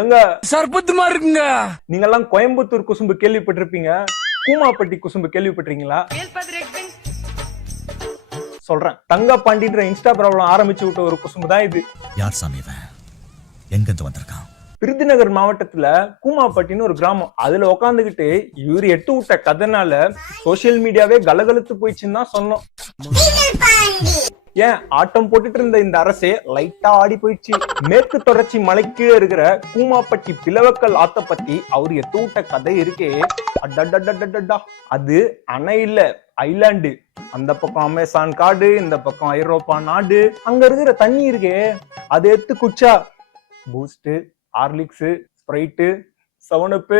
எங்க? சர்பத்துமா இருக்குங்க. நீங்கெல்லாம் கோயம்புத்தூர் குசும்பு கேள்விப்பட்டிருப்பீங்க. கூமாப்பட்டி குசும்பு கேள்விப்பட்டிருக்கீங்களா? சொல்றேன். தங்கப்பாண்டின்ற இன்ஸ்டா ப்ராப்ளம் ஆரம்பிச்சு விட்ட ஒரு குசும்பு தான் இது. யார் சாமி எங்கிருந்து வந்திருக்கான்? விருதுநகர் மாவட்டத்துல கூமாப்பட்டின்னு ஒரு கிராமம். அதுல உக்காந்துகிட்டு இவர் எட்டு விட்ட கதைனால சோசியல் மீடியாவே கலகலத்து போயிடுச்சுன்னு தான் சொன்னோம். ஏன்? ஆட்டம் போட்டுட்டு இருந்த இந்த அரசே லைட்டா ஆடி போயிடுச்சு. மேற்கு தொடர்ச்சி மலைக்கு இருக்கிற கூமாப்பட்டி பிளவக்கல் ஆத்த பத்தி அவர் எத்தூட்ட விட்ட கதை இருக்கே. அடடடடடடா. அது அணை இல்ல ஐலாண்டு அந்த பக்கம் அமேசான் காடு இந்த பக்கம் ஐரோப்பா நாடு. அங்க இருக்கிற தண்ணி இருக்கே. அதை எடுத்து குச்சா Boost Horlicks Sprite seven up.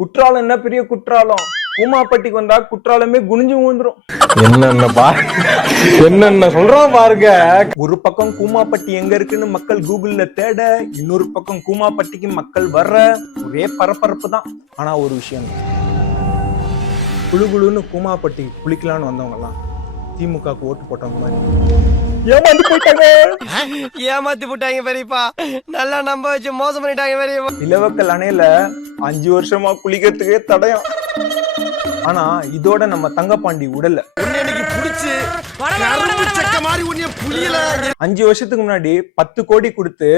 Kutralam என்ன பெரிய குற்றாலம்? கூமாப்பட்டிக்கு வந்தா குற்றாலமே குனிஞ்சு ஊந்துரும் என்னென்ன பா என்னென்ன சொல்றான் பாருங்க. ஒரு பக்கம் கூமாப்பட்டி எங்க இருக்குன்னு மக்கள் கூகுள்ல தேட இன்னொரு பக்கம் கூமாப்பட்டிக்கு மக்கள் வர்ற ஒரே பரபரப்பு தான். ஆனா ஒரு விஷயம் குளு குளுன்னு கூமாப்பட்டி குளிக்கலான்னு வந்தவங்க எல்லாம் திமுகக்கு ஓட்டு போட்டவங்க மாதிரி. ஏமாந்து போயிட்டாங்க. ஏமாத்தி போட்டாங்க பெரியப்பா. நல்லா நம்ப வச்சு மோசம் பண்ணிட்டாங்க பெரியப்பா. இலவக்கல் அணையில அஞ்சு வருஷமா குளிக்கிறதுக்கே தடயம். ஆனா இதோட நம்ம தங்கப்பாண்டி உடல்ல இன்னைக்கு புடிச்சு கரும்பு சக்க மாதிரி உன்னைய புரியல. அஞ்சு வருஷத்துக்கு முன்னாடி பத்து கோடி கொடுத்து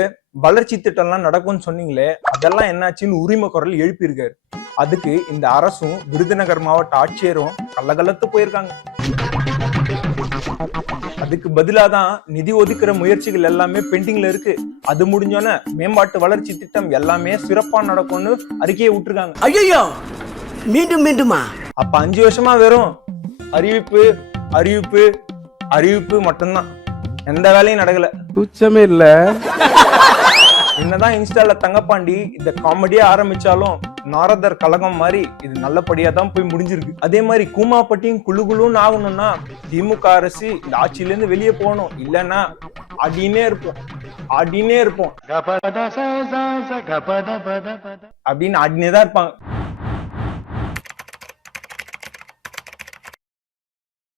வளர்ச்சி திட்டம்லாம் நடக்கும்னு சொன்னீங்களே அதெல்லாம் என்னாச்சுன்னு உரிமை குரல் எழுப்பியிருக்காரு. அதுக்கு இந்த அரசும் விருதுநகர் மாவட்ட ஆட்சியரும் கள்ளகலத்து போயிருக்காங்க. அதுக்கு பதிலா தான் நிதி ஒதுக்குற முயற்சிகள் எல்லாமே பெண்டிங்ல இருக்கு. அது முடிஞ்சோன்னே மேம்பாட்டு வளர்ச்சி திட்டம் எல்லாமே சிறப்பா நடக்கும்னு அறிக்கையை விட்டுருக்காங்க. ஐயோ மீண்டும் மீண்டுமா? அப்ப அஞ்சு வருஷமா வெறும் அறிவிப்பு அறிவிப்பு அறிவிப்பு மட்டும்தான். எந்த வேலையும் நடக்கல. துச்சமே இல்ல. என்னதான் இன்ஸ்டால தங்கப்பாண்டி இந்த காமெடியா ஆரம்பிச்சாலும் நாரதர் கழகம் மாதிரி இது நல்லபடியா தான் போய் முடிஞ்சிருக்கு. அதே மாதிரி கூமாப்பட்டியும் குழு குழுன்னு ஆகணும்னா திமுக அரசு இந்த ஆட்சியில இருந்து வெளியே போகணும். இல்லைன்னா ஆடினே இருப்போம். ஆடினே இருப்போம். அப்படின்னு ஆடினே தான் இருப்பாங்க.